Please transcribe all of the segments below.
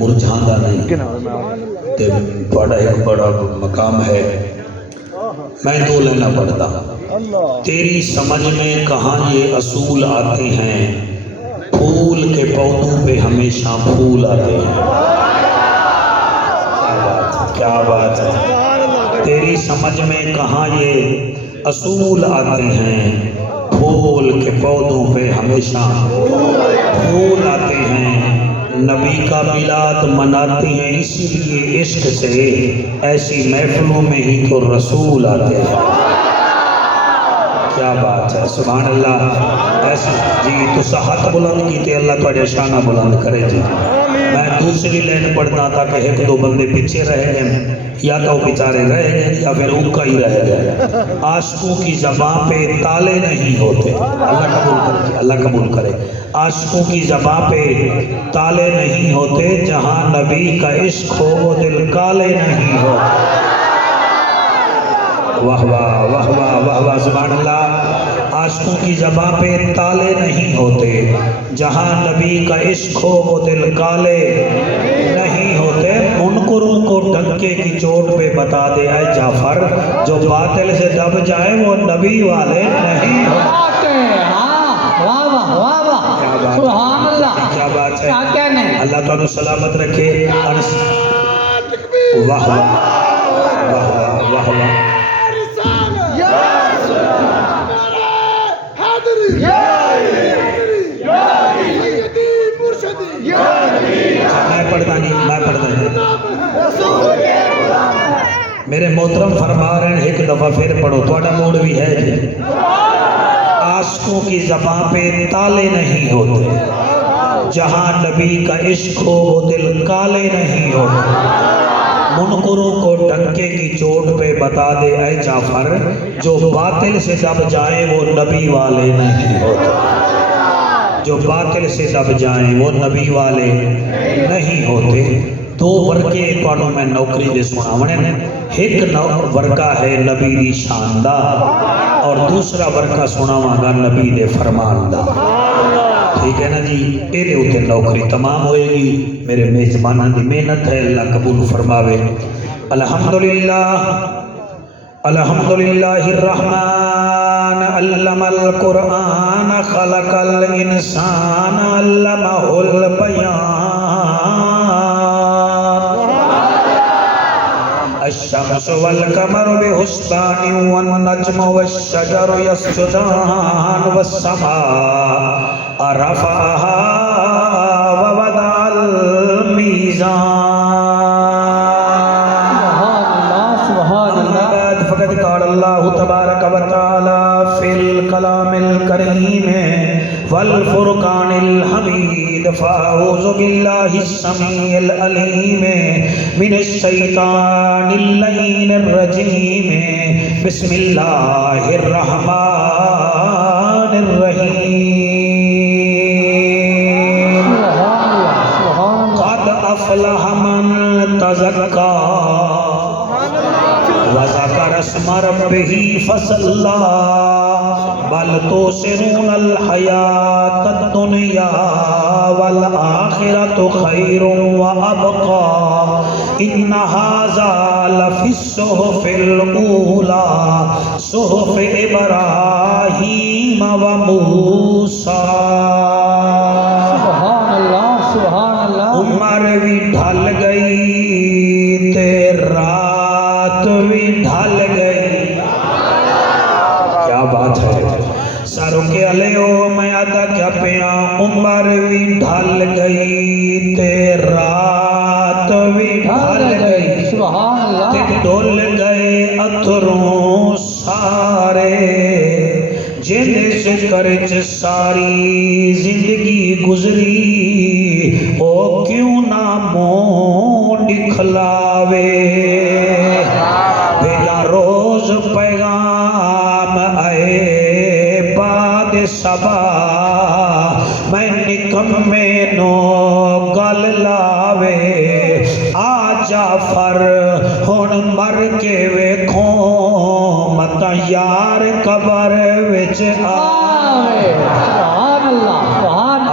مرجھاندہ نہیں تے بڑا ایک بڑا مقام ہے. میں دو لینا پڑھتا ہوں. تیری سمجھ میں کہاں یہ اصول آتے ہیں، پھول کے پودوں پہ ہمیشہ پھول آتے ہیں. کیا بات ہے. تیری سمجھ میں کہاں یہ اصول آتے ہیں، پھول کے پودوں پہ ہمیشہ پھول آتے ہیں. نبی کا میلاد مناتے ہیں اسی لیے عشق سے، ایسی محفلوں میں ہی تو رسول آتے ہیں. کیا بات ہے، سبحان اللہ. ایسے جی تو ہاتھ بلند کیتے اللہ تھوڑے شانہ بلند کرے. جی میں دوسری لائن پڑھتا تھا کہ ایک دو بندے پیچھے رہ گئے، یا تو بیچارے رہ گئے یا پھر ان کا ہی رہ گئے. عاشقوں کی زبان پہ تالے نہیں ہوتے. اللہ قبول کرے، اللہ قبول کرے. عاشقوں کی زبان پہ تالے نہیں ہوتے، جہاں نبی کا عشق ہو وہ دل کالے نہیں ہوتے. واہ واہ واہ واہ واہ واہ، سبحان اللہ. عاشقوں کی زبان پہ تالے نہیں ہوتے، جہاں نبی کا عشق ہو وہ دل کالے نہیں ہوتے. منکروں کو ڈنکے کی چوٹ پہ بتا دے اے جعفر، جو باطل سے دب جائے وہ نبی والے نہیں ہوتے. واہ واہ واہ واہ، سبحان اللہ. کیا بات ہے. کیا کہنے. اللہ تعالیٰ سلامت رکھے. واہ واہ واہ واہ واہ واہ. میں پڑھتا نہیں. میرے محترم فرما رہے ہیں ایک دفعہ پھر پڑھو، تھوڑا موڈ بھی ہے. جی عاشقوں کی زبان پہ تالے نہیں ہوتے، جہاں نبی کا عشق ہو وہ دل کالے نہیں ہوتے. منکروں کو ڈنکے کی چوٹ پہ بتا دے اے جعفر، جو باطل سے دب جائیں وہ نبی والے نہیں ہوتے. جو باطل سے دب جائیں وہ نبی والے نہیں ہوتے. دو ورقے پانوں میں نوکری دے سناونے. ایک ورقہ ہے نبی دی شاندہ، اور دوسرا ورقہ سناواں گا نبی دے فرماندہ. ٹھیک ہے نا جی. یہ اتنے نوکری تمام ہوئے گی. میرے میزبانہ دی محنت ہے، اللہ قبول فرماوے. الحمدللہ الحمدللہ الرحمن علم القرآن خلق الانسان علمہ البیان. الشمس والقمر بحسبان والنجم والشجر يسجدان والسماء رفعها ووضع الميزان. اللہ تبارک و تعالی فی الکلام الکریم والفرقان الحمید. فاعوذ باللہ السمیع العلیم من الشیطان اللعین الرجیم. بسم اللہ الرحمن الرحیم. قد افلح من تزکا وذکر اسم ربہ فصلی، بل تؤثرون الحیاۃ الدنیا والآخرۃ خیر وابقی، ان ھذا لفی الصحف الاولی صحف ابراہیم وموسیٰ. سبحان اللہ سبحان اللہ. عمر بھی ڈھل گئی تے رات بھی ڈھل گئی. کیا بات ہے. ساروں کے علیہ میں آدھا کیا پیا. عمر بھی ڈھل گئی تے رات بھی ڈھل گئی. سبحان اللہ. تے ڈول گئے اتھروں سارے، جن ذکر چ ساری زندگی گزری، او کیوں نہ منہ دکھلاوے. بھیجا روز پیغام آئے بعد صبا، میں نکمے نو گل لاوے. آ جعفر ہن مر کے ویکھوں، متا یار قبر وچ آوے. سبحان اللہ سبحان اللہ. آ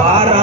12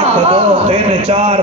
1 2 3 4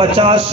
85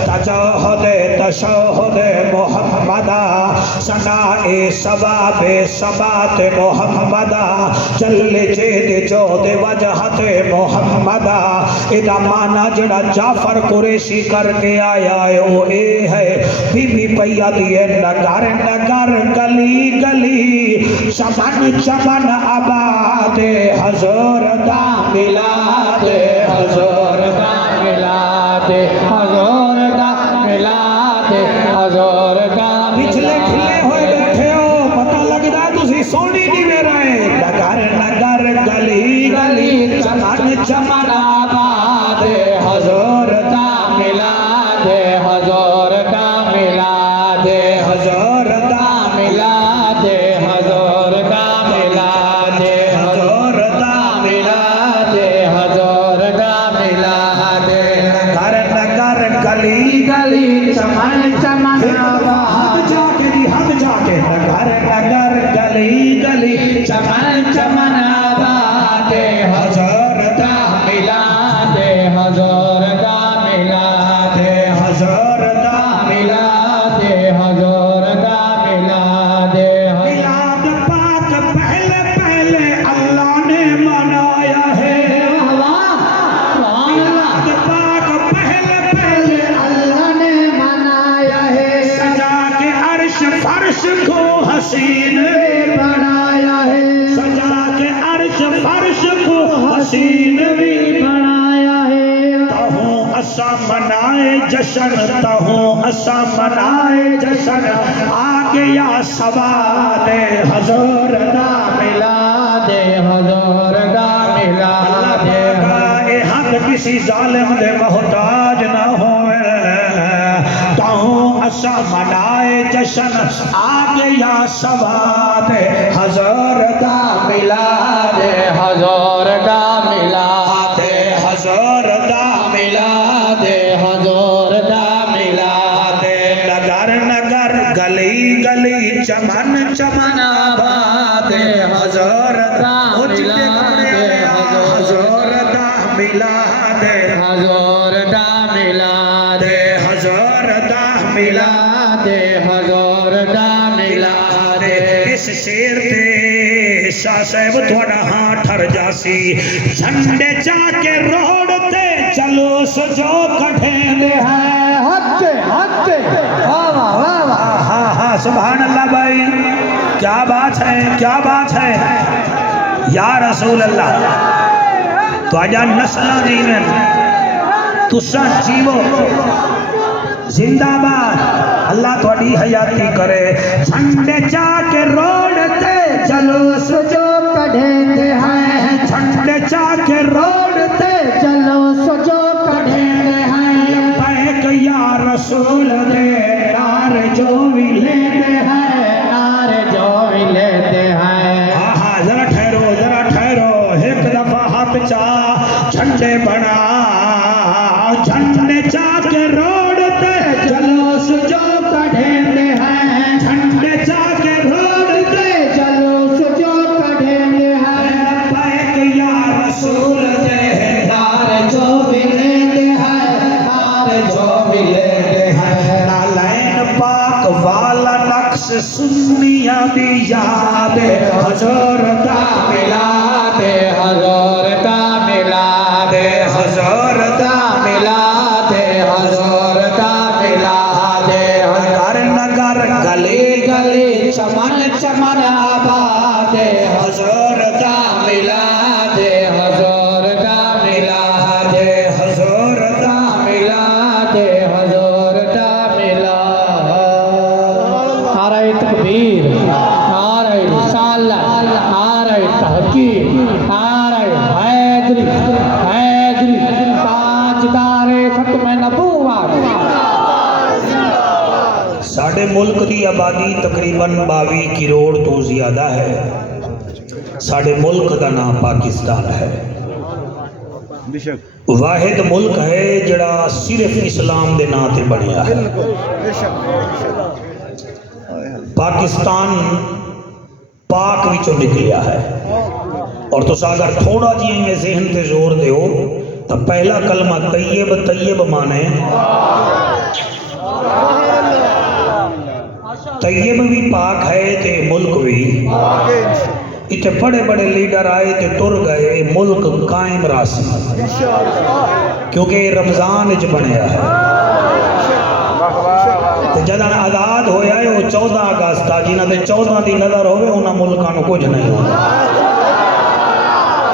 تجاہد تشہد محمدہ ثناء ثواب ثبات محمدہ جل جید جود وجہت محمدہ ادا مانا جڑا جعفر قریشی کر کے آیا ہے وہ اے ہے بی بی پیا دیے نگر نگر گلی گلی چمن چمن آباد حضور دا میلاد حضور دا میلاد حضور دا میلاد حضور دا پچھلے کھلے ہوئے بیٹھے ہو پتہ لگدا تسی سونی نہیں میرا ہے نگر نگر گلی گلی چمن چمن آباد حضور دا میلاد حضور دا میلاد حضور دا میلاد حضور دا میلاد حضور دا میلاد حضور دا میلاد نگر نگر گلی گلی چمن چمن ہم جا کے جی ہم جا کے نگر نگر گلی گلی چمن چمن آباد حضور دا میلاد حضور دا میلاد حضور دا میلاد حضور دا میلاد میلاد پاک پہلے پہلے اللہ نے منایا ہے میلاد پاک پہلے پہلے اللہ نے منایا ہے سجا کے عرش فرش کو حسین بنایا ہے سجا کے عرش فرش کو حسین بھی بنایا ہے تہوں اسا منائے جشن تہوں اسا منائے جشن آگے یا سواد حضور دا میلاد حضور دا میلاد اے حق کسی ظالم دے محتاج نہ ہوئے تہوں اسا منائے جشن آگے یا سواد حضور دا میلاد حضور دا میلاد حضور دا میلاد حضور دا میلاد نگر نگر گلی گلی چمن چمن آباد حضور دا چٹے کپڑے والے حضور دا میلاد حضور دا میلاد حضور دا میلاد حضور دا میلاد اس شیر تے شاہ صاحب تھوڑا ہاں ٹھر جاسی جھنڈے جا کے روڑ تے چلو سجو کٹھیں دے ہتے ہتے واہ واہ واہ واہ ہاں ہاں سبحان اللہ بھائی کیا بات ہے کیا بات ہے یا رسول اللہ تو آجا نسلہ دیمن تسا جیو زندہ باد اللہ تھوڑی حیاتی کرے جھنڈے جا کے روڑ تے چلو سجو کڑھتے ہیں جھنڈے جا کے روڑ تے چلو سجو کڑھتے ہیں پیک یا رسول دے نار جو بھی لیتے ہیں نار جو بھی لیتے ہیں ہاں ذرا ٹھہرو ایک دفعہ ہاتھ چاہ جھنڈے بنا جھنڈے چا کے روڑ تے چلو سجو کٹھیں ہیں جھنڈے چا کے روڑ تے چلو سجو کڑھتے ہیں پیک یا رسول دے نار جو بھی لیتے ہیں نار جو بھی لیتے ہیں نالین پاک والا نقش سنیاں دی یاد حضور دا میلاد حضور دا میلاد حضور دا میلاد حضور دا میلاد نگر نگر گلی گلی چمن چمن آباد حضور دا میلاد حضور دا میلاد حضور دا میلاد حضور دا میلاد نعرہ تکبیر نعرہ رسالت نعرہ تحقیق نعرہ حیدری حیدری تاجدار ختم نبوت ساڑھے ملک دی آبادی تقریباً 22 کروڑ تو زیادہ ہے ساڑھے ملک کا نام پاکستان ہے واحد ملک ہے جڑا صرف اسلام دے نام تے بنیا ہے پاکستان پاک وچوں نکلیا ہے اور تو اگر تھوڑا جی ذہن تے زور دے ہو تو پہلا کلمہ طیب طیب مانے طیب بھی پاک ہے تے ملک بھی اتنے بڑے بڑے لیڈر آئے تے ٹر گئے ملک قائم راسی کیونکہ یہ رمضان اچ بنیا ہے تے جدن آزاد ہویا ہے وہ 14 اگست تھا جنہاں تے 14 دی نظر ہوئے انہاں ملکاں نو کچھ نہیں ہوتا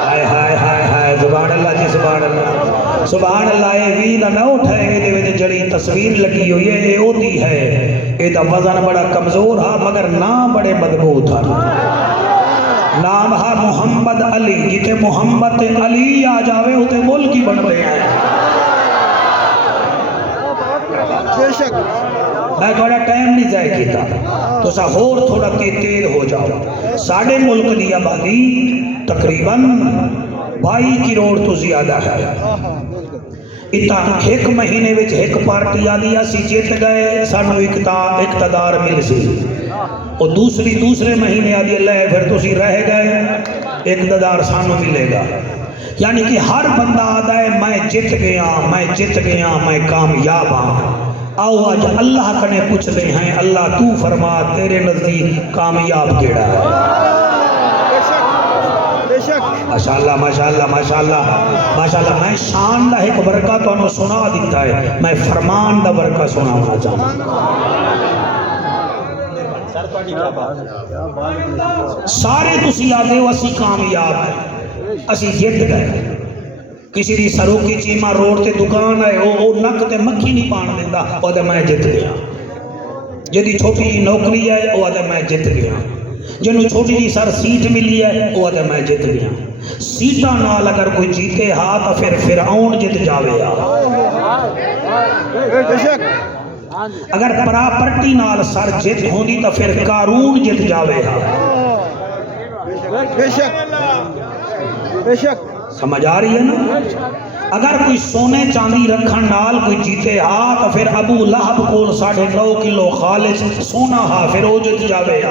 ہائے ہائے ہائے ہائے سبحان اللہ جی سبحان اللہ سبحان اللہ یہ وی دا نہ اٹھائے گے دے وچ جڑی تصویر لگی ہوئی ہے یہ ہوتی ہے یہ دا وزن بڑا کمزور ہا مگر نام بڑے مضبوط ہا نام ہا محمد علی جتے محمد علی آ جاوے ہوتے ملک ہی بن رہے ہیں میں بڑا ٹائم نہیں ضائع کیتا تو سا ہور تھوڑا تیز ہو جاؤ ساڑھے ملک دی آبادی تقریباً 22 کروڑ تو زیادہ ہے اتنا ایک مہینے وچ ایک پارٹی آدھی اسی جیت گئے سانو اقتدار مل سی اور دوسرے مہینے آدھی اللہ پھر تسی رہ گئے اقتدار سانو ملے گا یعنی کہ ہر بندہ آدھا ہے میں جت گیا میں کامیاب ہاں آؤ آج اللہ کنے پوچھتے ہیں اللہ تو فرما تیرے نزدیک کامیاب کیڑا ہے ماشاءاللہ ماشاءاللہ ماشاءاللہ ماشاءاللہ میں شان دا ایک برکہ تو انہوں سنا دیتا ہے میں فرمان دا برکہ سنا ہونا چاہتا سارے تسی آدھے ہو اسی کامیاب ہے اسی جت گئے کسی دی سروکی چیمہ روڈ تے دکان ہے وہ نک تے مکھی نہیں پان دیندہ وہ دے میں جت گیا جدی چھوٹی جی نوکری ہے وہ دے میں جت گیا جنہوں چھوٹی جی سر سیٹ ملی ہے وہ دے میں جت گیا سیٹا نال اگر کوئی جیتے ہاں تو پھر فرعون جت جاوے اگر پراپرٹی نال سر جت ہوندی تو پھر قارون جت جاوے بے شک سمجھ آ رہی ہے نا اگر کوئی سونے چاندی رکھن نال کوئی جیتے ہاں تو پھر ابو لہب کول 9.5 کلو خالص سونا ہاں پھر وہ جت جاوے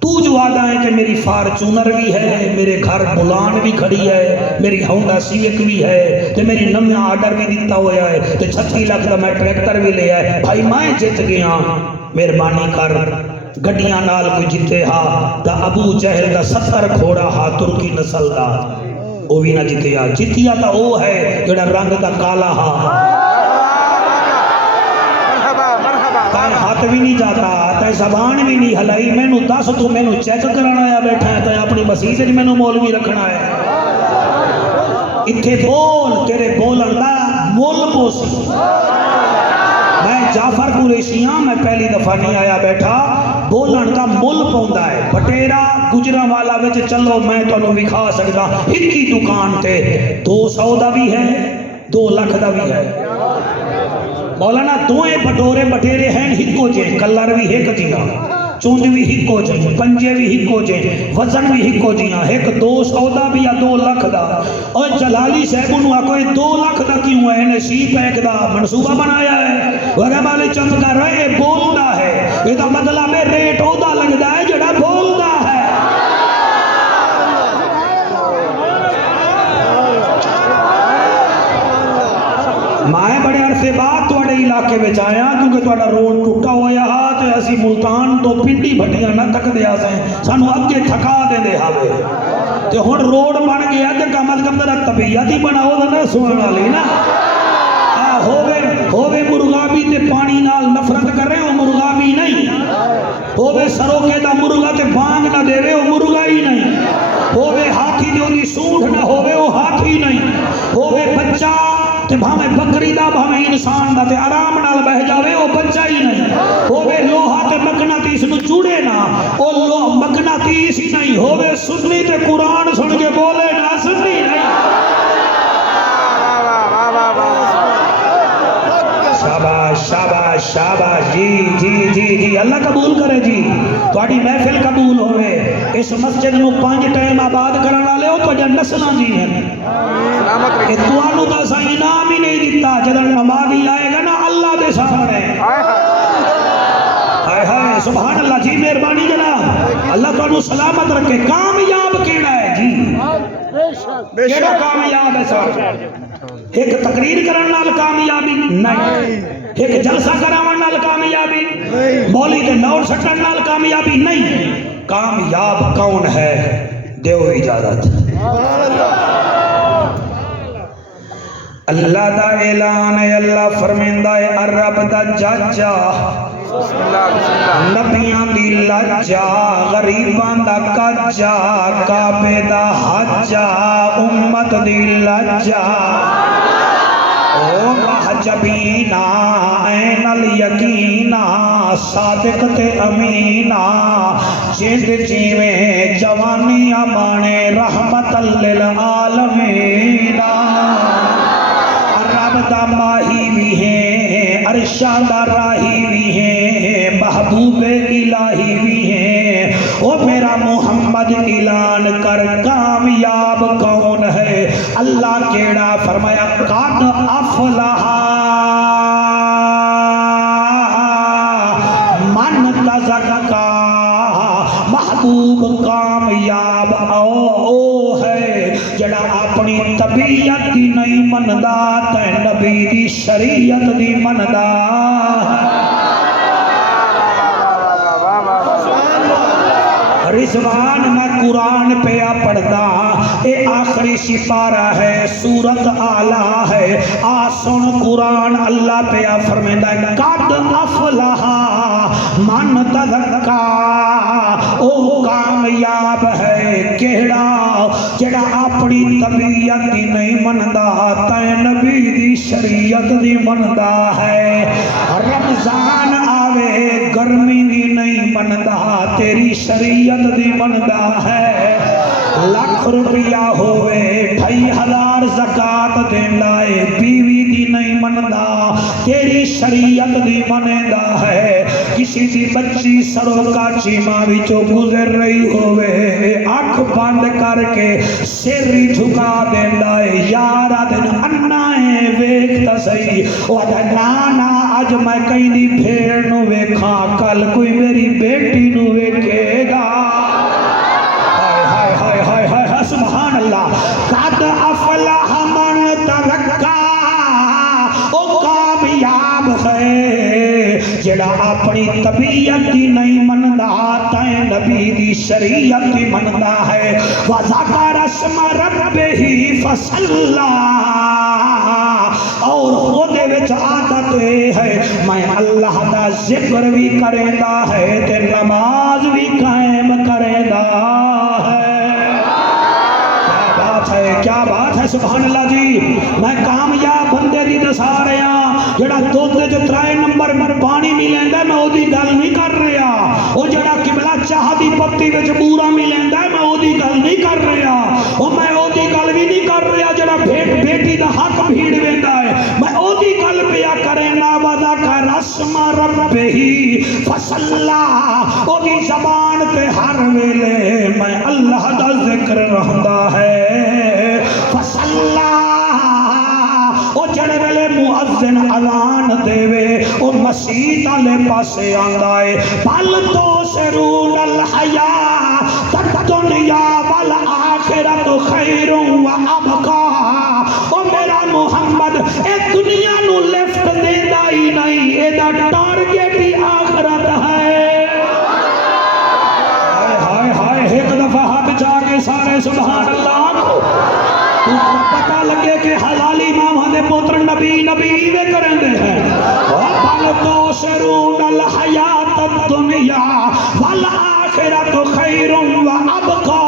تو جو وعدہ ہے کہ میری فارچونر بھی ہے میرے گھر بلان بھی کھڑی ہے میری ہونڈا سیوک بھی ہے تو میری نمیاں آرڈر بھی دیتا ہوا ہے تو 36 لاکھ دا میں ٹریکٹر بھی لے آئے بھائی میں جت گیا مہربانی کر گڈیاں نال کوئی جتے ہاں تا ابو جہل دا 70 کھوڑا ہاں ترکی نسل دا وہ بھی نہ جتیا جتیا تا وہ ہے جڑا رنگ دا کالا ہاں تائیں ہاتھ بھی نہیں جاتا تائیں زبان بھی نہیں ہلائی میں نو دس تو میں نو چیک کرنا آیا بیٹھا ہے تائیں اپنی مسیح سے میں نو مولوی رکھنا ہے اتھے بول تیرے بولن دا مول پوسی میں جعفر قریشیاں میں پہلی دفعہ نہیں آیا بیٹھا بولن دا مول پوندا ہے بٹیرا گجرہ والا وچ چلو میں تو انہوں بکھا سکتا ان کی دکان تے 200 دا بھی ہے 2 لاکھ دا بھی ہے مولانا دوئے بٹورے بٹیرے ہیں ہکو جے کلر بھی ایک جیاں چوند بھی ہکو جے پنجے بھی ہکو جے وزن بھی ہکو جیاں ایک 200 دا بھی یا 2 لاکھ دا اور جلالی صاحب انہوں آکوئے 2 لاکھ دا کیوں ہے نصیب ایک دا منصوبہ بنایا ہے وگہ والے چند کا رہے بولدا ہے یہ دا مطلب ہے ریٹ او دا لگدا ہے جڑا بولدا ہے میں بڑے عرصے بعد توڑے علاقے میں آیا کیونکہ توڑا روڈ ٹوٹا ہویا ہاں تو اسی ملتان تو پنڈی بھٹیاں نہ تک دیا سیں سانو اگے تھکا دے دے ہاوے تو ہون روڈ بن گیا تو کم از کم در طبیعت ہی بنا ہو دا سننا لی نا ہووے مرغابی تے پانی نال نفرت کر رہے ہو مرغابی نہیں ہووے سروکے دا مرغا تے بانگ نہ دے رہے ہو مرغا ہی نہیں ہووے ہاتھی دے ہوگی سونڈ نہ ہووے ہو ہاتھی نہیں ہووے بچہ تے بھامے بکری دا بھامے انسان دا تے آرام نال بہ جاوے او بچہ ہی نہیں ہووے لوہا تے مقناطیس نو جوڑے نا او لوہ مقناطیس ہی نہیں ہووے سنی تے قرآن سن کے بولے نا سنی نہیں شاباش شاباش شاباش جی جی جی جی اللہ قبول کرے جی تواڈی محفل قبول ہوئے اس مسجد نو 5 ٹائم آباد کرنا لے ہو تو جا نسلہ جی ہیں کہ توانو دا سا انعام ہی نہیں دیتا جدن نمازی آئے گا نا اللہ دے سامنے ہائے ہائے سبحان اللہ جی مہربانی جناب اللہ توانو سلامت رکھے کامیاب کیڑا ہے جی کیڑا کامیاب ہے ساتھ ایک تقریر کرن نال کامیابی نہیں، ایک جلسہ کراون نال کامیابی، مولی کے نور سٹن نال کامیابی نہیں۔ کامیاب کون ہے؟ دیو اجازت۔ اللہ دا اعلان ہے، اللہ فرمیندہ ہے عرب دا جاجا، نبیاں دی لجا، غریباں دا کجا، کعبے دا حجا، امت دی لجا، او محجبینا این الیقینا، صادق تے امینا، جند جیویں جوانی امانے رحمت للعالمین۔ رب دا ماہی بھی ہیں، عرشاں دا راہی بھی ہیں، محبوب الہی بھی ہیں۔ او میرا محمد اعلان کر کامیاب کون ہے؟ اللہ کیڑا فرمایا قد افلح من تزکا، محبوب کامیاب او ہے جڑا اپنی طبیعت دی نہیں مندا تے نبی دی شریعت دی مندا۔ رضوان میں قرآن پہ پڑھدا، اے آخری سپارہ ہے، سورت آلہ ہے، آسن قرآن اللہ پہ فرمیندہ ہے قد افلح من تزکا، او کامیاب ہے کیڑا جڑا اپنی طبیعت دی نہیں مندا تے نبی دی شریعت دی مندا ہے۔ رمضان آوے گرمی دی نہیں مندا تیری شریعت دی مندا ہے۔ لاکھ روپیہ ہوئے 2,500 زکاة دین لائے بیوی دی نہیں مندا تیری شریعت دی مندا ہے۔ کسی دی بچی سرو کا چیمہ وچوں گزر رہی ہوئے آنکھ بند کر کے سر جھکا دین لائے یارا دن انائے ویکھتا سہی وجہ نانا اج میں کہیں دی پھیڑ نو ویکھاں کل کوئی میری بیٹی نو ویکھے گا۔ سبحان اللہ۔ قد افلح من تزکا، او کامیاب ہے جڑا اپنی طبیعت دی نہیں مندا تے نبی دی شریعت دی مندا ہے۔ وذکر اسم ربہ فصلی، اور او دے وچ عادت ہے میں اللہ دا ذکر بھی کریندا ہے تے نماز بھی قائم کریندا ہے۔ کیا بات ہے سبحان اللہ جی۔ میں کامیاب بندے دی دسا رہا جڑا دودھ جو 3 نمبر پانی ملیندا میں او دی گل نہیں کر رہا، او جڑا قبلہ چاہ دی پتی وچ بورا ملیندا میں او دی گل نہیں کر رہا، او میں او دی گل بھی نہیں کر رہا جڑا بیٹی دا حق بھیڑ ویندا ہے، میں او دی گل پیا کرنا۔ وذکر اسم ربہ فصلی، او دی زبان تے ہر ویلے میں اللہ دا ذکر رہندا ہے۔ فصلی، او جڑے ویلے مؤذن اذان دے او مسیح والے پاسے آندا ہے۔ بل تؤثرون الحیاۃ الدنیا والآخرۃ خیر وابقی، او میرا محمد اے دنیا نو لفٹ دیندا ہی نہیں، اے دا ٹارگٹ ہی آخرت ہے۔ ہائے ہائے، ایک دفعہ ہاتھ چاہ کے سارے سبحان اللہ کو پتہ لگے کہ حلالی ماما دے پوتر نبی نبی وے کریں دے ہیں۔ بل تؤثرون الحیاۃ الدنیا والآخرۃ خیر وابقی،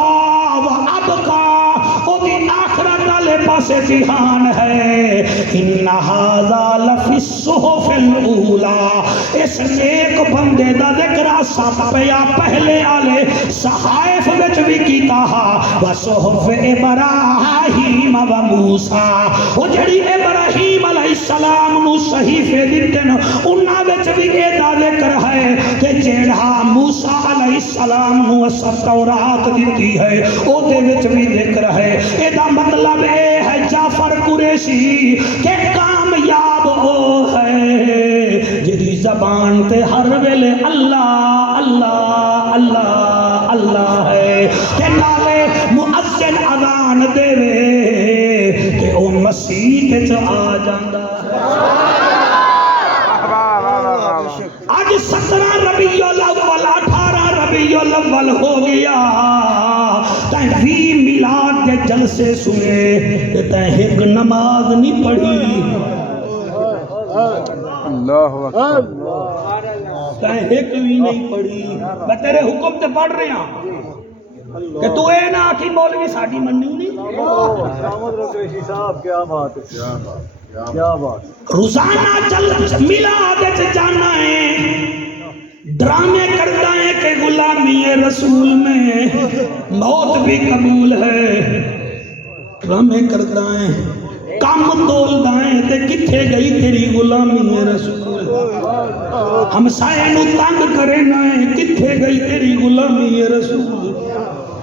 او دی آخرت والے پاسے جہان ہے۔ ان ھذا لفی الصحف الاولی، اس نیک بندے دا ذکر سب پیا پہلے والے صحائف وچ بھی کیتا ہا۔ وصحف ابراہیم و موسیٰ، وہ جڑی ابراہیم علیہ السلام نو صحیفے دتے ن انہاں وچ بھی اے دا ذکر ہے کہ جڑا موسیٰ علیہ السلام نو تورات دتی ہے او دے وچ بھی ذکر ہے۔ اے دا مطلب اے ہے جعفر قریشی کہ کامیاب او ہے جدی زبان تے ہر ویلے اللہ اللہ اللہ اللہ ہے، تے نالے مؤذن اذان دے تے او مسیح وچ آ جاندا اج 17 ربیع الاول 18 ربیع الاول ہو گیا تے 20 میلاد کے جلسے سنے تے ایک نماز نہیں پڑھی اللہ اکبر تے ایک بھی نہیں پڑھی میں تیرے حکم تے پڑھ رہا کہ تو اے نہ آکھی مولوی ساڈی مننی نہیں روزانہ میلاد وچ جانا ہے ڈرامے کرتا ہے کہ غلامی رسول میں موت بھی قبول ہے ڈرامے کرتا ہے کام تولدا ہے تے کتھے گئی تیری غلامی رسول ہمسائے نو تنگ کرے نہ کتھے گئی تیری غلامی رسول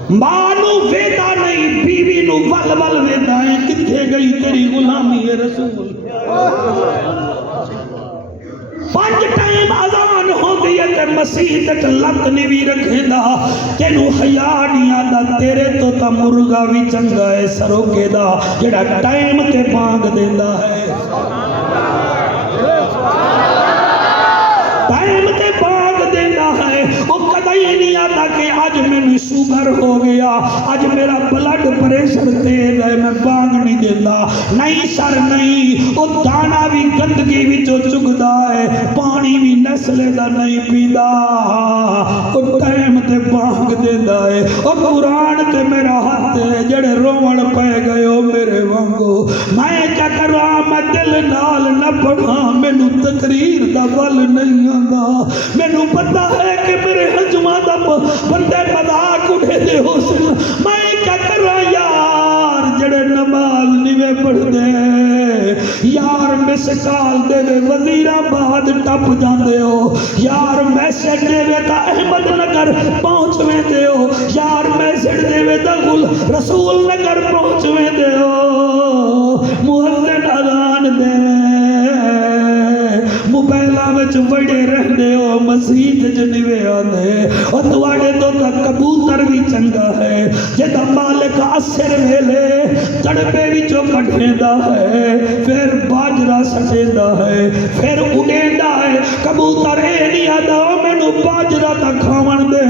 ماں نو ویدا نہیں بیوی نو ول ول ویدا ہے کتھے گئی تیری غلامی رسول 5 ٹائم اذان ہوندی ہے تے مسیح تے لت نہیں بھی رکھیندا تینوں حیا نہیں آندا تیرے تو تا مرغا بھی چنگا ہے سروکے دا جڑا ٹائم تے بانگ دیندا ہے ٹائم تے بانگ دیندا ہے او کدی نہیں آتا کہ آج میں شوگر ہو گیا آج میرا بلڈ پریشر تیز ہے میں بانگ نہیں دینا نہیں سر نہیں او دانا بھی گندگی وچوں چگدا ہے پانی بھی نسلے دا نہیں پیندا او ٹائم تے بانگ دیندا ہے او قرآن تے میرا ہاتھ ہے جڑے روون پے گئے او میرے وانگو میں کیا کراں میں دل نال نہ پڑھاں مینوں تقریر دا ول نہیں آندا مینوں پتہ ہے کہ میرے ہجماں دا بندے مذاق اٹھے دے ہو سن میں کیا کراں یار جڑے نماز نہیں پڑھ دے یار مسکال دے وزیر آباد ٹپ جاندے ہو یار میسج دے وے تا احمد نگر پہنچ ویندے ہو یار میسج دے وے تا رسول نگر پہنچ ویندے ہو مؤذن اذان دے موبائلاں وچ وڑے رہندے ہو مسجد وچ نہیں آندے او تواڈے تو کبوتر بھی چنگا ہے جدا مالک اثر ویلے تڑپے وچوں کڈھیندا ہے پھر باجرا سٹیندا ہے پھر اڈیندا ہے کبوتر اے نہیں آندا مینوں باجرا تا کھاون دے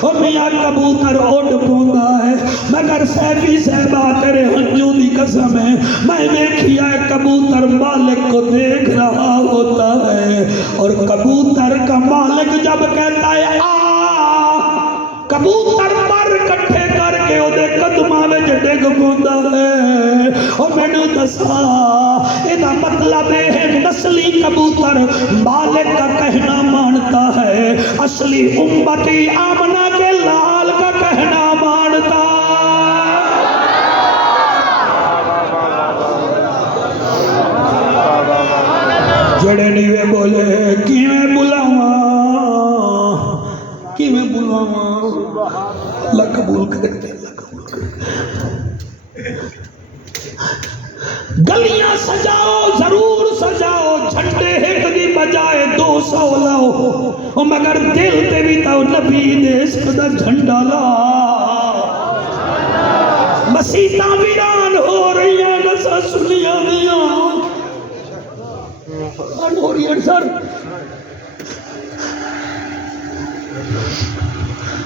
او میاں کبوتر اڈ پوندا ہے مگر سیفی صاحبہ تیرے ہنجو دی قسم ہے میں ویکھیا ہے کبوتر مالک کو دیکھ رہا ہوتا ہے اور کبوتر کا مالک جب کہتا ہے کبوتر پر کٹھے کر کے او دے قدماں وچ ڈگ پوندا ہے او مینوں دسا ایدا مطلب ہے نسلی کبوتر مالک کا کہنا مانتا ہے اصلی امتی آمنہ کے لال کا کہنا مانتا جڑے نیوے بولے کیویں بلاواں کیویں بلاواں اللہ قبول کرے اللہ قبول کرے گلیاں سجاؤ ضرور سجاؤ جھنڈے ایک دی بجائے 200 لاؤ مگر دل تے بھی تو نبی دے عشق دا جھنڈا لا مسیتاں ویران ہو رہی ہیں نسا سنیاں دیاں ہو رہی ہے سر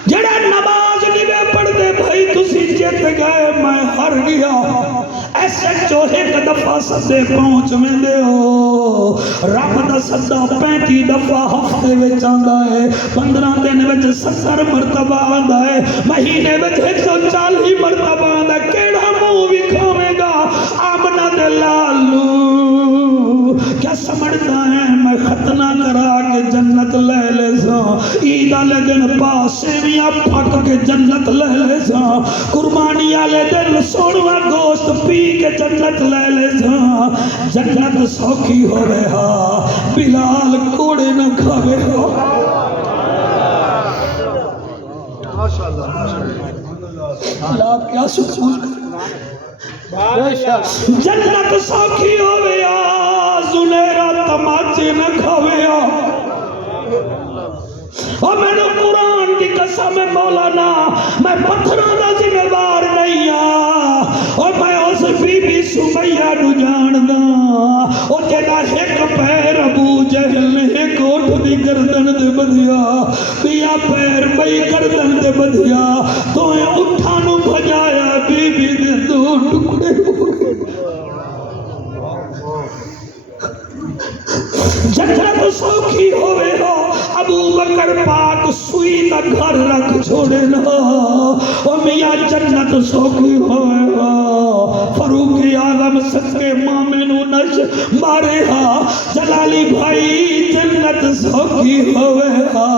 جڑا نماز نہیں پڑھ دے بھائی تسی جت گئے میں ہر گیا ایسے جو ایک دفعہ صدے پہنچ میں دے ہو رب دا صدہ 35 دفعہ ہفتے وچ آندا ہے 15 دن وچ 70 مرتبہ آندا ہے مہینے وچ 140 مرتبہ آندا ہے کیڑا منہ وکھاوے گا آمنہ دے لالو کیا سمجھتا ہے میں ختنہ کرا کے جنت لے لے سا عید والے دن پاسے بھی پھک کے جنت لے لے سا قربانی والے دن سونوا گوشت پی کے جنت لے لے سا جنت سوکھی ہو رہا بلال کوڑے نہ کھاوے ہو اللہ کیا سکون جنت سوکھی ہو گیا زنیرہ تماچے نہ کھویا اور میں نے قرآن کی قسم مولانا میں پتھروں دا ذمہ دار نہیں اور میں اس بی بی سمیہ نو تے بدھیا بیا پیر بئی گردن تے بدھیا تو اٹھانو بھجایا بی بی دے دو ٹکڑے ہو گئے جنت سوکھی ہوئے ہو ابو بکر پاک سوئی دا گھر رکھ چھوڑے نا او میاں جنت سوکھی ہوئے ہو فاروق اعظم سکے مامے نو نش مارے ہا جلالی بھائی جنت سوکھی ہوئے ہا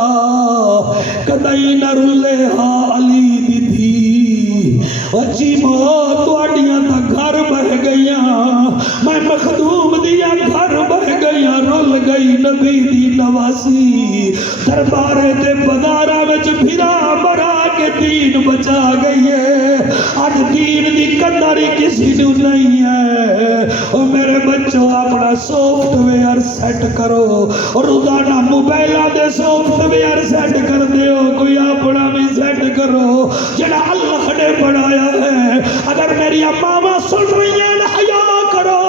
کدائی نہ رلے ہا علی دی تھی اچھی موت واڑیاں دا گھر بہ گئیاں میں مخدوم دیا گھر بہ گئیاں رول گئی نبی دی نواسی دربارے دے بازاراں وچ پھرا مرا کے دین بچا گئی ہے آج دین دی قدر کسی نو نہیں ہے او میرے بچوں اپنا سافٹ ویئر سیٹ کرو روزانہ موبائلاں دے سافٹ ویئر سیٹ کر دیو کوئی اپنا بھی سیٹ کرو جڑا اللہ نے بنایا ہے اگر میری ماما سن رہی ہیں حیا کرو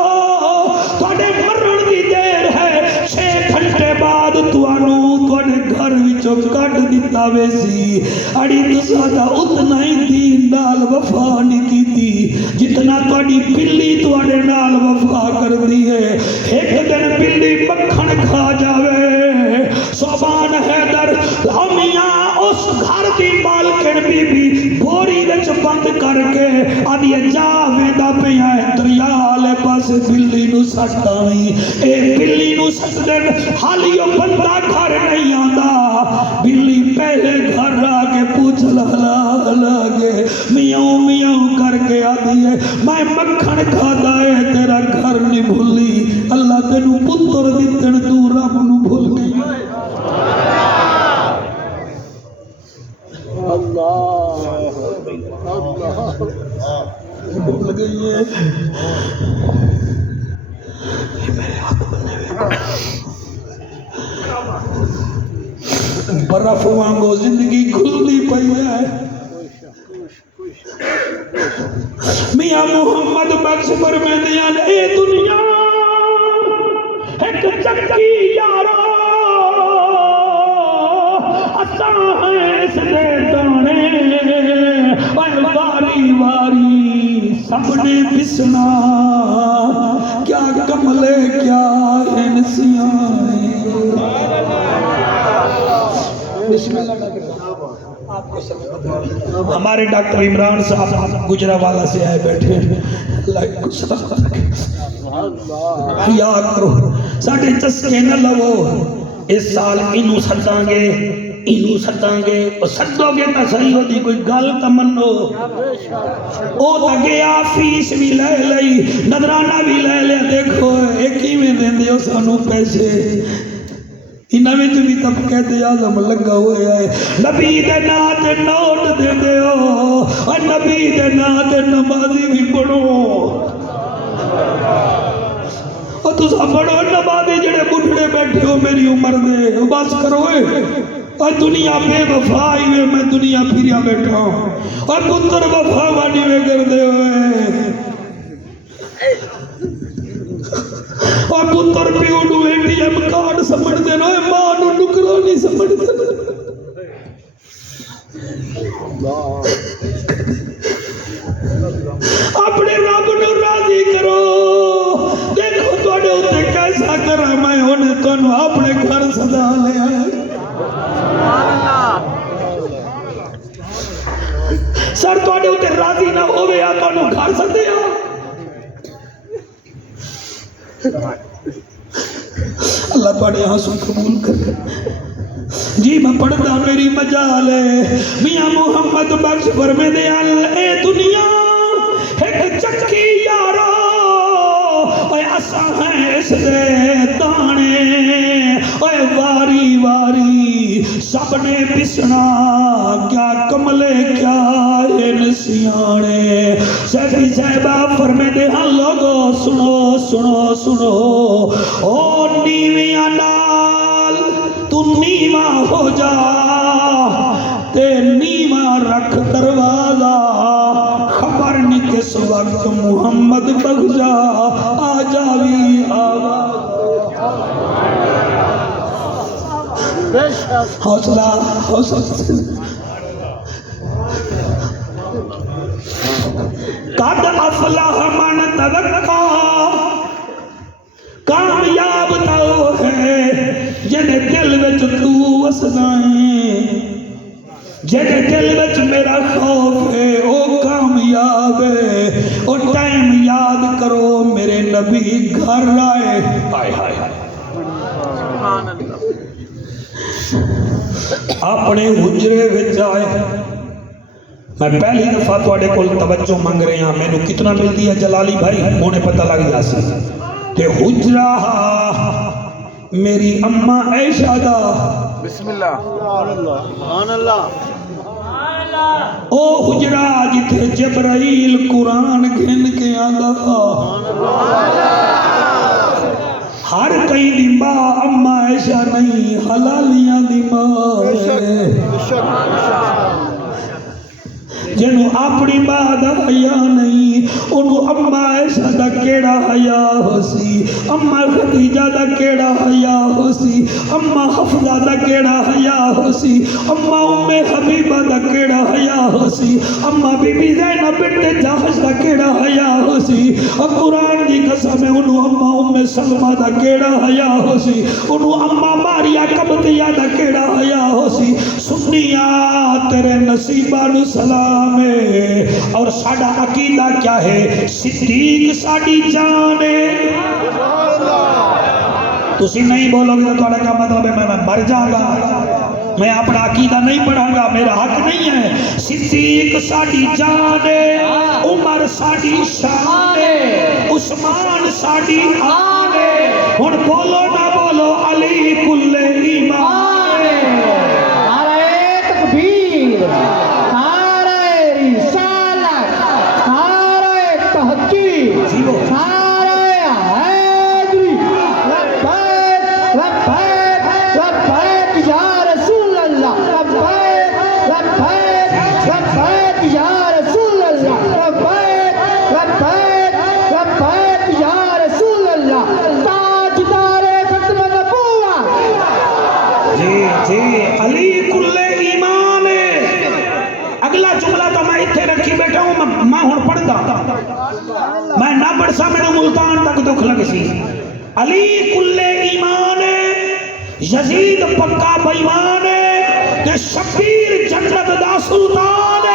تواڈے مرن دی دیر ہے 6 گھنٹے بعد تواڈے گھر وچوں کڈ دتا ویسی اڑی تساں دا اتنا ہی دین نال وفا نہیں کیتی جتنا تواڈی بلی تواڈے نال وفا کردی ہے ایک دن بلی مکھن کھا جاوے سبحان حیدر میاں اس گھر دی مالکن بی بی بوری وچ بند کر کے آدھی جا ویندا پیا دریا والے پاسے بلی نو سٹا نہیں اے بلی نو سٹ دین حالیو بندہ گھر نہیں آندا بلی پہلے گھر آ کے پوچھ لگے میاں میاں کر کے آدھی ہے میں مکھن کھادا ہے تیرا گھر نہیں بھولی اللہ تینو پتر دتن تو رب نو بھول گئی بھول گئی ہے برف وانگو زندگی کھلدی پئی ہے میاں محمد بخش فرمیندیاں اے دنیا ایک چکی یارا اساں ہیں اس دے دانے واری واری سب نے بسنا کیا کملے کیا انسیاں ہمارے ڈاکٹر عمران صاحب گجرانوالہ سے آئے بیٹھے یاد کرو ساڑھے چسکے نہ لو اس سال انہوں سٹاں گے اور سٹو گے تا صحیح ہوتی کوئی گل تمنو او تا گیا فیس بھی لے لئی نظرانہ بھی لے لے دیکھو ایک ہی میں دیں دیو سانو پیسے انہاں وچ بھی طبقے تے اعظم لگا ہوا ہے نبی دے نام تے نوٹ دے دیو اور نبی دے نام تے نمازی بھی پڑھو اور تساں پڑھو نمازی جڑے بڈھڑے بیٹھے ہو میری عمر دے بس کرو اور دنیا بے وفائی میں میں دنیا پھریا بیٹھا ہوں اور پتر وفا وانی میں کر دے ہوئے اور پتر پیو نو ATM کارڈ سمجھ دے نو ماں نو نکرانی سمجھ دے اپنے رب نو راضی کرو دیکھو تواڈے اوتے کیسا کرم ہے اونے تانوں اپنے گھر سدا لیا سر تواڈے اوتے راضی نہ ہوے آ تانوں گھر سدیا اللہ تواڈے آنسو قبول کر جی میں پڑھتا میری مجال ہے میاں محمد بخش فرمیندے اے دنیا ایک چکی یارا اے اساں ہیں اس دے دانے اے واری واری سب نے پسنا کیا کملے کیا نسیانے سیفی صاحبہ فرمیندے ہاں لوگو سنو سنو سنو او نیویاں نال تو نیواں ہو جا تے نیواں رکھ دروازہ خبر نہیں کس وقت محمد بخشا آ جاوی آواز حوصلہ حوصلہ قد افلح من تزکا کامیاب تو ہے جن دل وچ تو وسدا ہے جن دل وچ میرا خوف ہے او کامیاب ہے او ٹائم یاد کرو میرے نبی گھر آئے ہائے ہائے اپنے حجرے وچ آئے میں پہلی دفعہ تواڈے کول توجہ منگ رہے ہاں مینوں کتنا ملدی ہے جلالی بھائی ہونے پتہ لگ جا سی تے حجرہ میری اماں عائشہ دا بسم اللہ سبحان اللہ او حجرہ جتھے جبرائیل قرآن گھن کے آندا ہر کئی دی ماں اماں عائشہ نہیں حلالیاں دی ماں جنو اپنی ماں دا حیا نہیں انہوں اماں عائشہ دا کیڑا حیا ہو سی اماں خدیجہ دا کیڑا حیا ہو سی اماں حفظہ دا کیڑا حیا ہو سی اماں ام حبیبہ دا کیڑا حیا ہو سی اماں بی بی زینب بنت جحش دا کیڑا حیا ہو سی اور قرآن دی قسم ہے انہوں اماں ام سلمہ دا کیڑا حیا ہو سی انہوں اماں ماریا قبطیہ دا کیڑا حیا ہو سی سنیاں تیرے نصیبانو سلام اور ساڑا عقیدہ کیا ہے صدیق ساڑی جان ہے تسی نہیں بولو گے تو تھوڑا کا مطلب ہے میں مر جاؤں گا میں اپنا عقیدہ نہیں پڑھاں گا میرا حق نہیں ہے صدیق ساڑی جان ہے عمر ساڑی شان ہے عثمان ساڑی آن ہے اور بولو نہ بولو علی کل ایمان ہے نعرہ تکبیر میں نہ پڑھ سا میں نے ملتان تک دکھ لگ سی علی کل ایمان یزید پکا بیمان کہ شبیر جنت دا سلطان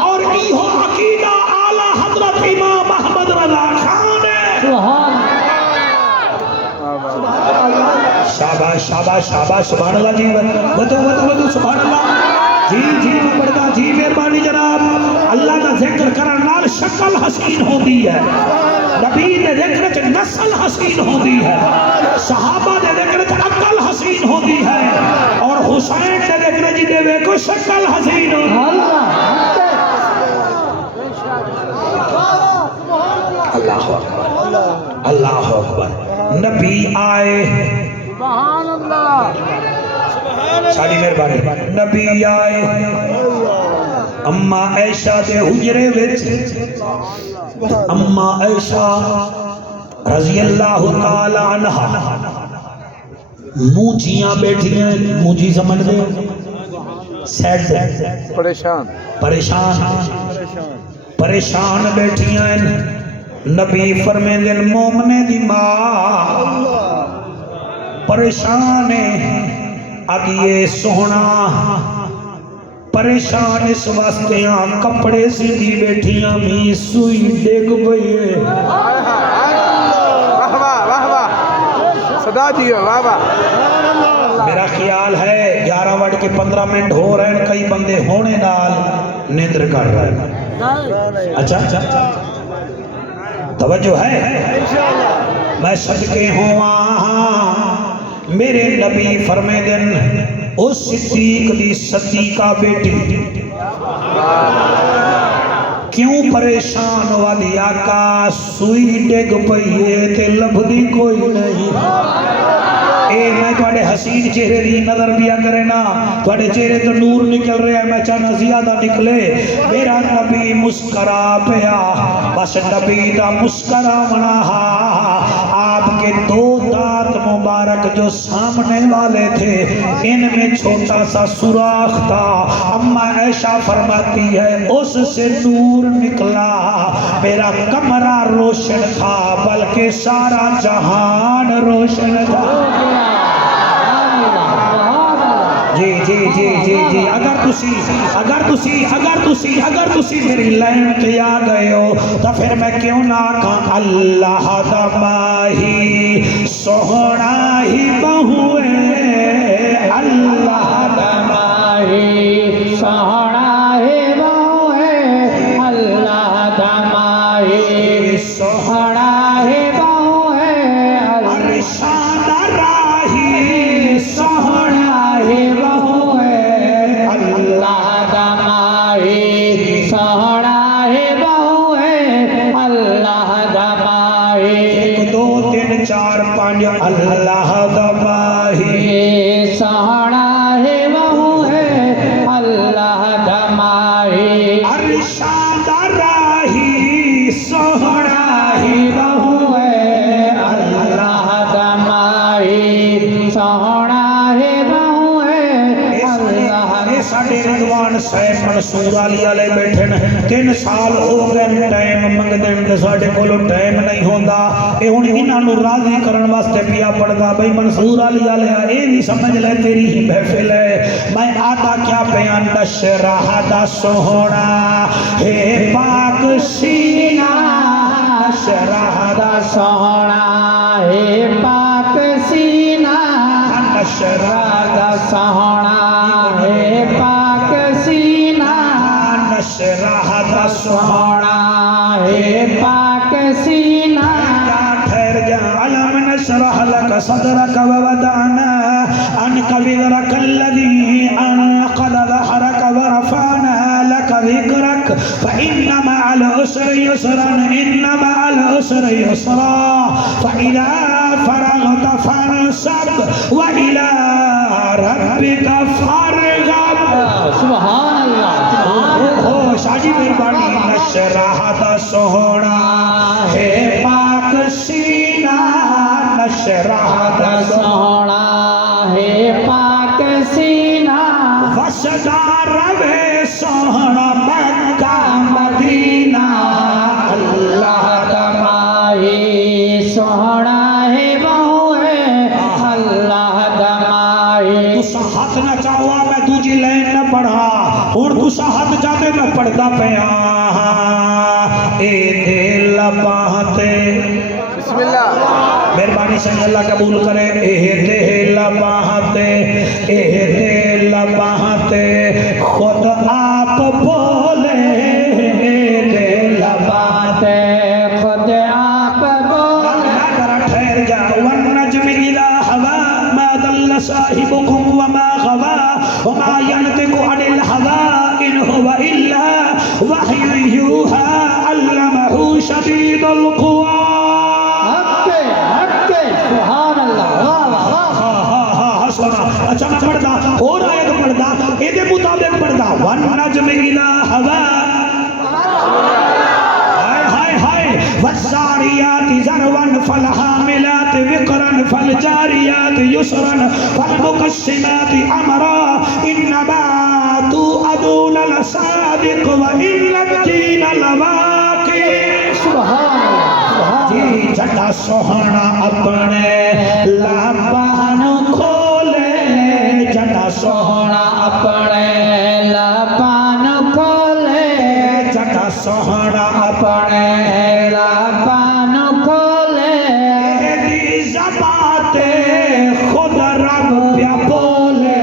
اور ایہو عقیدہ اعلی حضرت امام احمد رضا خان شاباش شاباش شاباش سبحان اللہ جی بدو سبحان اللہ جی جی پڑھتا جی مہربانی جناب اللہ کا ذکر کرن نال شکل حسین ہوتی ہے نبی دے ذکر چ نسل حسین ہوتی ہے صحابہ دے ذکر چ عقل حسین ہوتی ہے اور حسین دے ذکر جی دے کو شکل حسین ہوتی ہے اللہ اکبر اللہ اکبر نبی آئے سبحان اللہ ساری مہربانی نبی آئے اماں عائشہ دے حجرے وچ اماں عائشہ رضی اللہ تعالی عنہ موجیاں بیٹھیاں موجی سمجھ دے سیڈ پریشان پریشان بیٹھیاں نبی فرمیندے مومنے دی ماں پریشان اگیے سونا پریشان اس واسطیاں کپڑے سیدھی بیٹھیاں می سوئی ڈگ گئی واہ واہ واہ صدا دیو واہ واہ میرا خیال ہے 11:15 ہو رہے ہیں کئی بندے ہونے نال نیندر کر رہے ہیں اچھا توجہ ہے میں صدقے ہوں میرے نبی فرمے دن اس صدیق دی صدیقہ بیٹی کیوں پریشان والی آقا سوئی ڈگ پئیے تے لبھدی کوئی نہیں اے میں تواڈے حسین چہرے دی نظر دیا کرے نا تواڈے چہرے تو نور نکل رہا ہے میں چاہنا زیادہ نکلے میرا نبی مسکرا پیا بس نبی دا مسکرا منا آپ کے دو حجرات مبارک جو سامنے والے تھے ان میں چھوٹا سا سوراخ تھا. اما عائشہ فرماتی ہے اس سے نور نکلا. میرا کمرہ روشن تھا بلکہ سارا جہان روشن تھا. جی جی جی جی جی اگر تسی میری لائن تے آ گئے ہو تو پھر میں کیوں نہ کہاں اللہ دا ماہی سوہنا ہی بہوے. اللہ دا ماہی سوہنا ہے بہوے. اللہ دا ماہی سوہنا ہے بہوے. ارشاد راہی سوہنا ہے بہوے. اللہ دا ماہی سوہنا ہے بہوے. اللہ دا ماہی 1 2 3 4 5 اللہ دا ماہی سوہنا ہے بہوے. اللہ دا ماہی ارشاد راہی سوہنا ہی بہوے. اللہ دا ماہی سوہنا ہے بہوے. اے ساڈے رضوان صاحب منصور علی والے بیٹھے نے 3 سال ہو گئے ٹائم منگدے تے ساڈے کولوں ٹائم نہیں ہوندا. اے ہن انہاں نوں راضی کرن واسطے پیا پڑدا بھئی منصور علی والے اے بھی سمجھ لے تیری ہی محفل ہے. میں آتا کیا بیان نشرہ دا سوہنا ہے پاک سینہ. نشرہ دا سوہنا ہے پاک سینہ. نشرہ دا سوہنا ہے پاک سینہ. نشرہ دا سوہنا ہے پاک سینہ. ٹھہر جا. علم نشرح لك صدرك ووضعنا عنك وزرك الذي انقض ظهرك ورفعنا لك ذكرك فإن مع العسر يسرا إن مع العسر يسرا فإذا فرغت فانصب وإلى ربك فارغب. سبحان اللہ. شاجی مہربانی. نشرہ دا سوہنا ہے پاک سینہ. نشرہ دا سوہنا ہے پاک سینہ. وسدا روے سوہنا مکہ مدینہ. اللہ دا ماہی سوہنا ہے بہوے. اللہ دا ماہی. تسا ہاتھ نہ چاہوا میں دوجی لائن نہ پڑھا اور تسا ہاتھ جاتے میں پڑھتا پیا. اے دل باہتے بسم اللہ. مہربانی سے اللہ قبول کرے. اے دل باہتے اے دل باہتے خود آپ بولے. اے دل باتیں خود آپ بولے. ٹھہر جا. والنجم اذا هوى ما ضل صاحبكم وما غوى وما ينطق عن الهوى ان هو الا وحي يوحى علمه شديد القوى. سبحان اللہ. سونا اچھا میں پڑھتا اور آیت پڑھتا اے مطابق پڑھتا. والنجم اذا هوى والزاريات ذروا فالحاملات وقرا فالجاريات يسرا فالمقسمات امرا انما توعدون لصادق وان الدين لواقع. سبحان اللہ. جی جٹا سوہنا اپنے لبان کھولے. جٹا سوہنا اپنے لبان کھولے. جٹا سوہنا اپنے لبان کھولے. تیری زبان خود رب پیا بولے.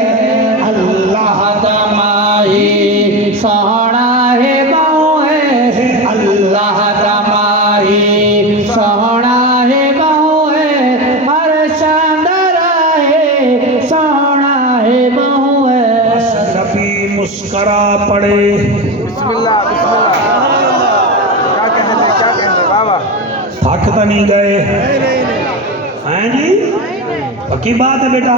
اللہ دا ماہی سوہنا ہے بہوے. اللہ دا ماہی سوہنا ہے بہوے. ارشاد راہی سوہنا ہے بہوے. نبی مسکرا پڑے. بسم اللہ. بسم اللہ. کیا کہنے بابا. تھک تو نہیں گئے ہیں جی؟ پکی بات ہے بیٹا.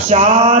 4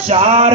4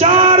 4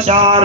4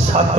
7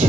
6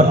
8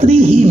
30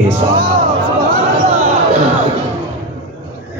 ihsan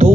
2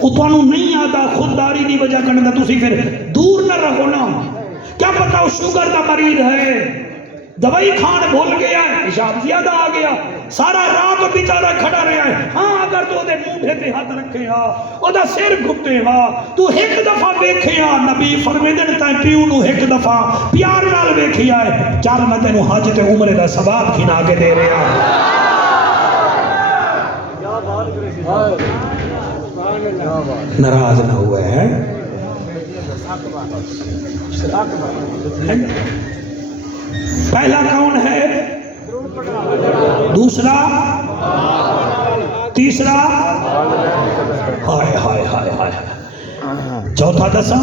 وہ تانوں نہیں آتا خودداری دی وجہ کرنے تسی پھر دور نہ رہو نا. کیا پتا وہ شوگر کا مریض ہے, دوائی کھان بھول گیا ہے, پیشاب زیادہ آ گیا, سارا رات بیچارہ کھڑا رہا ہے. ہاں اگر تو دے موڈے تے ہاتھ رکھے ہا, او دا سر گھٹے ہا, تو ایک دفعہ ویکھے ہا, نبی فرمیندے نے تائیں پیو نو ایک دفعہ پیار نال ویکھیا ہے, چل میں تینوں حج تے عمرے دا ثواب کھنا کے دے رہا. ناراض نہ ہوئے ہیں. پہلا کون ہے, دوسرا, تیسرا, ہائے ہائے ہائے ہائے, چوتھا دساں.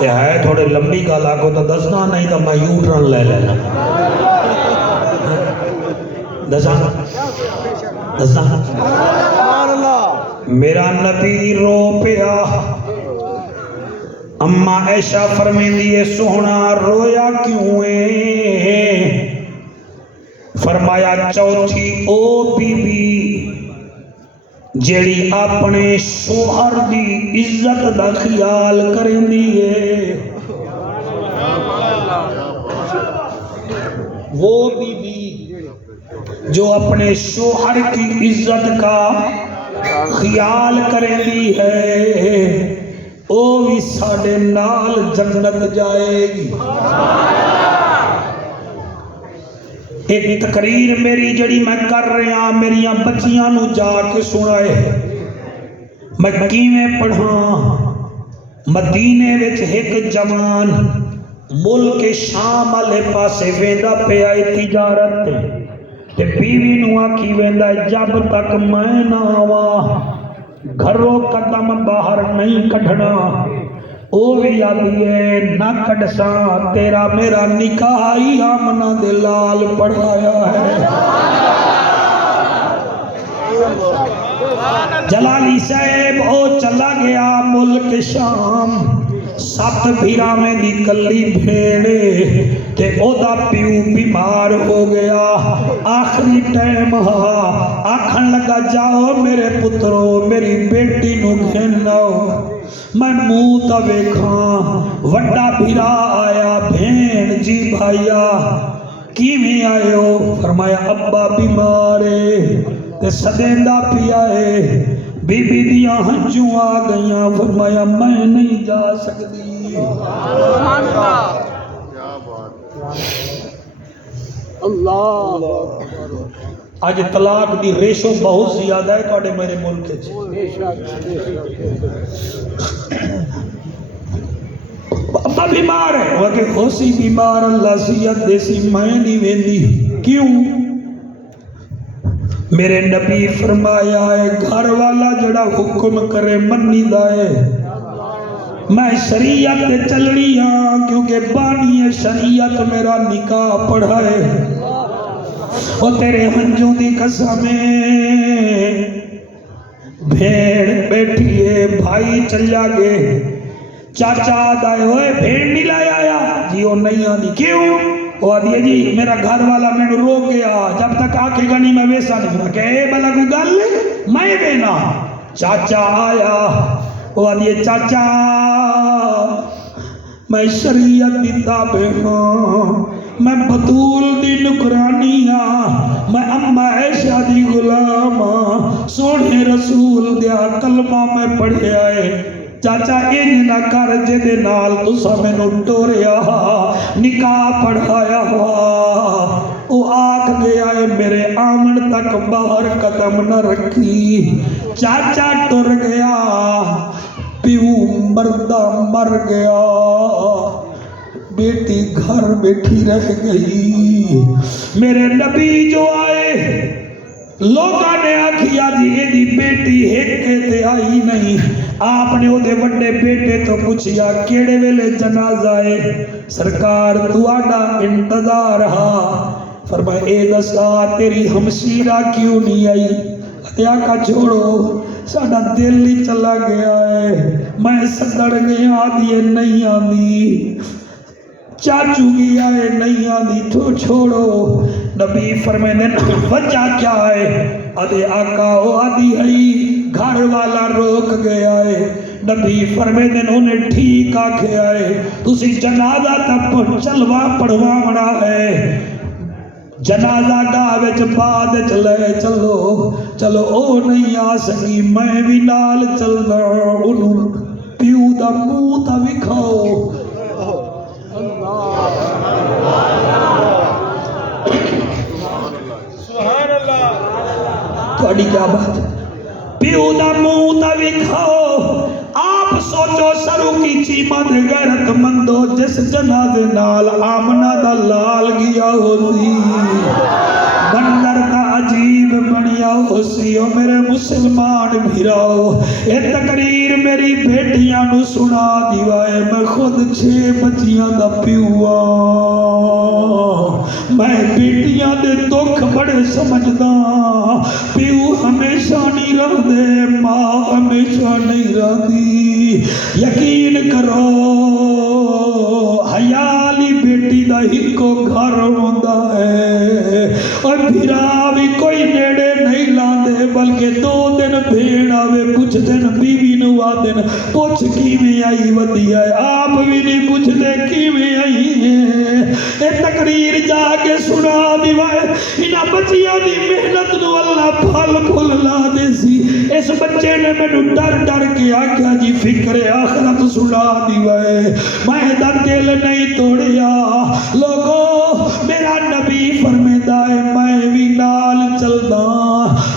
یہ ہے تھوڑے لمبی گل آگو تو دسنا, نہیں تو میں یو ٹرن لے لینا. دساں دساں. میرا نبی رو پیا. اما عائشہ فرمیندی ہے سونا رویا کیوں ہے؟ فرمایا چوتھی او بی بی جیڑی اپنے شوہر دی عزت دا خیال کریندی ہے, وہ بی بی جو اپنے شوہر کی عزت کا خیال کریندی ہے, او بھی ساڑے نال جنت جائے گی. ایک تقریر میری جڑی میں کر رہا میریاں بچیاں نو جا کے سنائے, میں کیویں پڑھاں. مدینے وچ ایک جوان ملک شام والے پاسے ویندا پیا تجارت تے بیوی نو آکھی ویندا جب تک میں نہ آواں گھروں قدم باہر نہیں کڈھنا. او بھی آدھی ہے نہ کڈساں, تیرا میرا نکاح ہی آمنہ دے لال پڑھایا ہے. جلالی صاحب او چلا گیا ملک شام, 7 بھیرامیں دی کلی بھیڑے تے او دا پیو بیمار ہو گیا. آخری ٹائم ہا, آکھن لگا جاؤ میرے پترو میری بیٹی نو گھناؤ, میں منہ تا ویکھاں. وڈا بھیرا آیا, بھین جی بھائیا کیویں آئے ہو؟ فرمایا ابا بیمار ہے تے سدیندا پیا ہے. بی بی دیاں ہنجوں آ گئیاں. فرمایا میں نہیں جا سکتی. اللہ آج طلاق دی ریشو بہت زیادہ ہے توڑے میرے ملک ہے. ابا بیمار ہے, وہ کہ خوشی بیمار, اللہ سیت دیسی میں نہیں ویندی. کیوں؟ میرے نبی فرمایا ہے گھر والا جڑا حکم کرے منی دائے. میں شریعت چلنی ہاں کیونکہ بانی شریعت میرا نکاح پڑھائے. وہ تیرے ہنجوں دی قسمیں بھیڑ بیٹھی ہے, بھائی چلیا گے, چاچا دائے ہوئے بھیڑ نہیں لائے آیا جی. وہ نہیں آدھی. کیوں؟ وہ آدھی ہے جی میرا گھر والا میں نے روک گیا, جب تک آکے گا نہیں میں ویسا نہیں سنا. کہ بلا کوئی گل میں بینا. چاچا آیا, وہ آدھی ہے چاچا میں شریعت دی تابع ہوں, میں بطول دی نکرانی ہاں, میں اما عائشہ دی غلام ہاں, سونے رسول دیا کلمہ میں پڑھے آئے. چاچا انج نہ کر جدے نال تسا مینوں ٹوریا نکاح پڑھایا ہوا. او آکھ گیا ہے میرے آمن تک باہر قدم نہ رکھی. چاچا ٹر گیا, پیو مردہ مر گیا, بیٹی گھر بیٹھی رہ گئی. میرے نبی جو آئے لوگاں نے آکھیا جی یہ دی بیٹی ایک تے آئی نہیں. آپ نے وہ دے وڈے بیٹے تو پوچھیا کیڑے ویلے جنازہ ہے؟ سرکار تواڈا انتظار ہا. فرمایا اے دسا تیری ہمشیرہ کیوں نہیں آئی؟ آقا چھوڑو ساڈا دل ہی چلا گیا ہے, میں سدڑ گیا آدھی نہیں آدھی, چاچو گیا ہے نہیں آدھی, تو چھوڑو. نبی فرمیندن وجہ کیا ہے؟ آدھے آقا او آدھی ہئی گھر والا روک گیا ہے۔ نبی فرمیندن انہیں ٹھیک آکھے آئے تُسی جنازہ تب چلوا پڑھوا منا ہے، جنازہ گاہ وچ بعد چلے چلو چلو او نہیں آ سکی میں بھی نال چلنا، انہوں پیو دا منہ تا وکھاؤ۔ تھوڑی کیا بات پیو دا منہ تا وکھاؤ۔ آپ سوچو سرو کی چیمت غیرت مندو جس جنازے نال آمنہ دا لال گیا ہوتی، منظر دا عجیب بنیا ہوسی۔ او میرے مسلمان بھیراؤ اے تقریر میری بیٹیاں نو سنا دیوائے، میں خود 6 بچیاں دا پیوا، میں بیٹیاں دے دکھ بڑے سمجھدا، پیو ہمیشہ نہیں رہ دے، ماں ہمیشہ نہیں رہ دی۔ یقین کرو حیالی بیٹی دا ہکو گھر ہوندا ہے، اور بھیرا بھی کوئی نیڑے نہیں لاندے، بلکہ 2 دن بھیڑ آوے پوچھ دن بیوی نو آدن پوچھ کی میں آئی ودی آئے، آپ بھی نہیں پوچھ دے کی میں آئی ہیں۔ اے تقریر جا کے سنا دیوائے انہا بچیاں دی محنت نو اللہ پھل پھل لا دے سی۔ اس بچے نے میں نو ڈر ڈر کے آکھا جی فکر آخرت سنا دیوائے، میں دا دل نہیں توڑیا۔ لوگو میرا نبی فرمیدہ ہے میں بھی نال چلدا،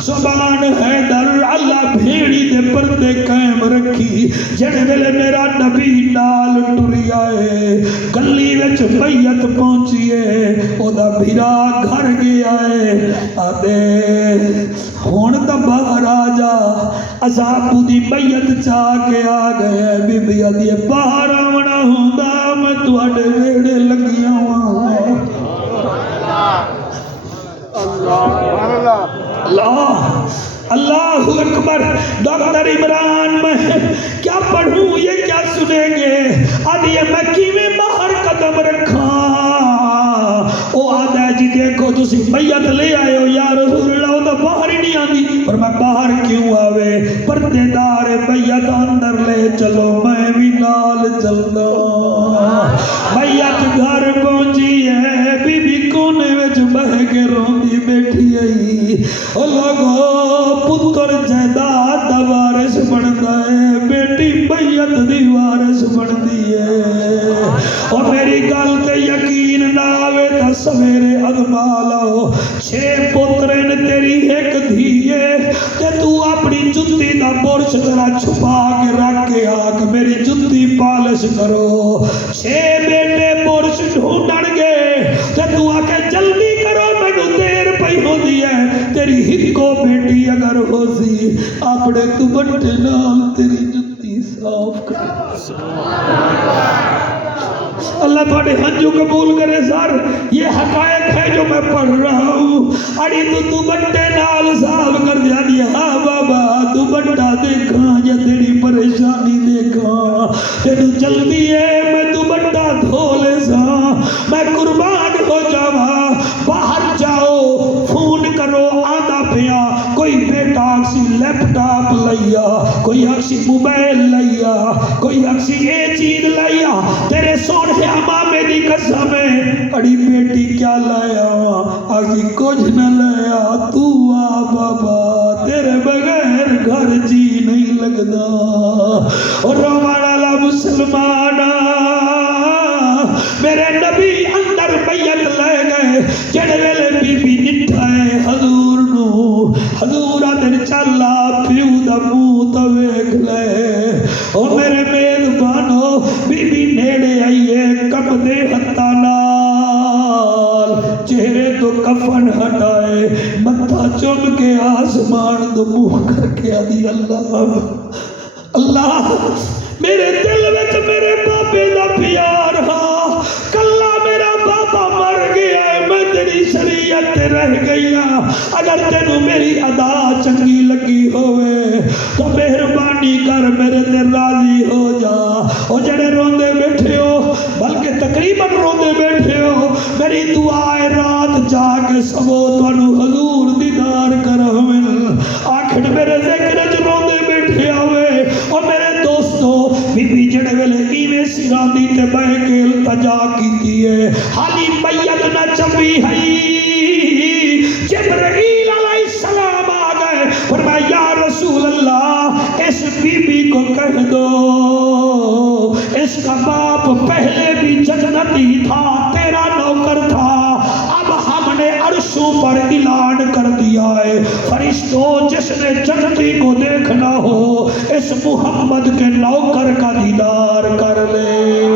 سبحان حیدر اللہ بھیڑی دے پردے قائم رکھی، جڑے ویلے میرا نبی نال ٹری آئے، گلی وچ میت پہنچیے، او دا بھیرا گھر گیا ہے، آدھے ہون تا باہر آ جا، عذاب دی میت چاہ کے آ گئے، بی بی آدھی باہر آونا ہوندا میں تواڈے ویڑے لگیا ہوں۔ اللہ اللہ اکبر۔ ڈاکٹر عمران میں کیا پڑھوں یہ کیا سنیں گے؟ آدھی میں کیویں باہر قدم رکھاں؟ او آدھا جی دیکھو تسی میت لے آئے ہو یا رسول اللہ تو باہر ہی نہیں آندی، پر میں باہر کیوں آوے؟ پردے دار میت اندر لے چلو میں بھی نال چلدا۔ میت گھر پہنچی ہے، بی بی کونے وچ بہ کے روندی بیٹھی آئی، او لوگو پتر جائیداد دا وارث بندا ہے، بیٹی میت دی وارث بندی ہے۔ اور میری گل تے یقین نہ آوے تا سویرے ازما لو، 6 پترن تیری ایک دھیے، تے تو اپنی جتی دا برش ذرا چھپا کے رکھ کے آکھ میری جتی پالش کرو۔ 6 بیٹے برش ڈھونڈن گے، تے تو آکے جلدی کرو مینوں دیر پئی ہوندی ہے، تیری ہکو بیٹی اگر ہو سی اپنے دوپٹے نال تیری جتی صاف کر۔ اللہ تھوڑے ہنجو قبول کرے سر، یہ حقائق ہے جو میں پڑھ رہا ہوں۔ اڑی تو دوپٹے نال صاف کر دیا دیا، ہاں بابا دوپٹا دیکھاں یا تیری پریشانی دیکھاں، تیرے جلدی ہے میں دوپٹا دھو لے سا، میں قربان ہو جاواں۔ باہر جاؤ فون کرو آدھا پیا، کوئی بیٹا اکسی لیپ ٹاپ لیا، کوئی اکسی موبائل لیا، کوئی اکسی اے چیز لیا، تیرے سونے امامے دی قسم ہے اڑی بیٹی کیا لایا؟ آگی کچھ نہ لایا، تو آ بابا تیرے بغیر گھر جی نہیں لگدا۔ اور رومان والا مسلمانا میرے نبی اندر بیعت لے گئے، جڑے ویلے بی بی نٹھائے حضور نو، حضور آدھر چلا پیو دا منہ تو ویکھ لے۔ او میرے میزبانو بی بی نیڑے آئیے، کب دے ہتھا نال چہرے تو کفن ہٹائے، متھا چوم کے آسمان تو منہ کر کے آدھی اللہ اللہ میرے دل وچ میرے بابے دا پیار ہاں، کلا میرا بابا مر گیا ہے، میں تیری شریعت رہ گیا، اگر تینوں میری ادا چنگی لگی ہوئے تو مہربانی کر میرے تے راضی ہو جا۔ اور جڑے روندے بیٹھے ہو بلکہ تقریباً روندے بیٹھے ہو، میری دعا ہے رات جا کے سبو تانوں حضور دیدار کراویں آکھڑ میرے ذکر وچ روندے بیٹھے آوے اور میرے دوستو بی بی جڑے ویلے ایویں سراندی تے بیٹھ کے التجا کیتی ہے حالی میت نہ چمبی ہے جبرائیل علیہ السلام آ گئے فرمایا یا رسول اللہ اس بی بی کو کہہ دو اس کا باپ پہلے بھی جنتی تھا تیرا نوکر تھا اب ہم نے عرشوں پر اعلان کر دیا ہے فرشتوں جس نے جنتی کو دیکھنا ہو اس محمد کے نوکر کا دیدار کر لے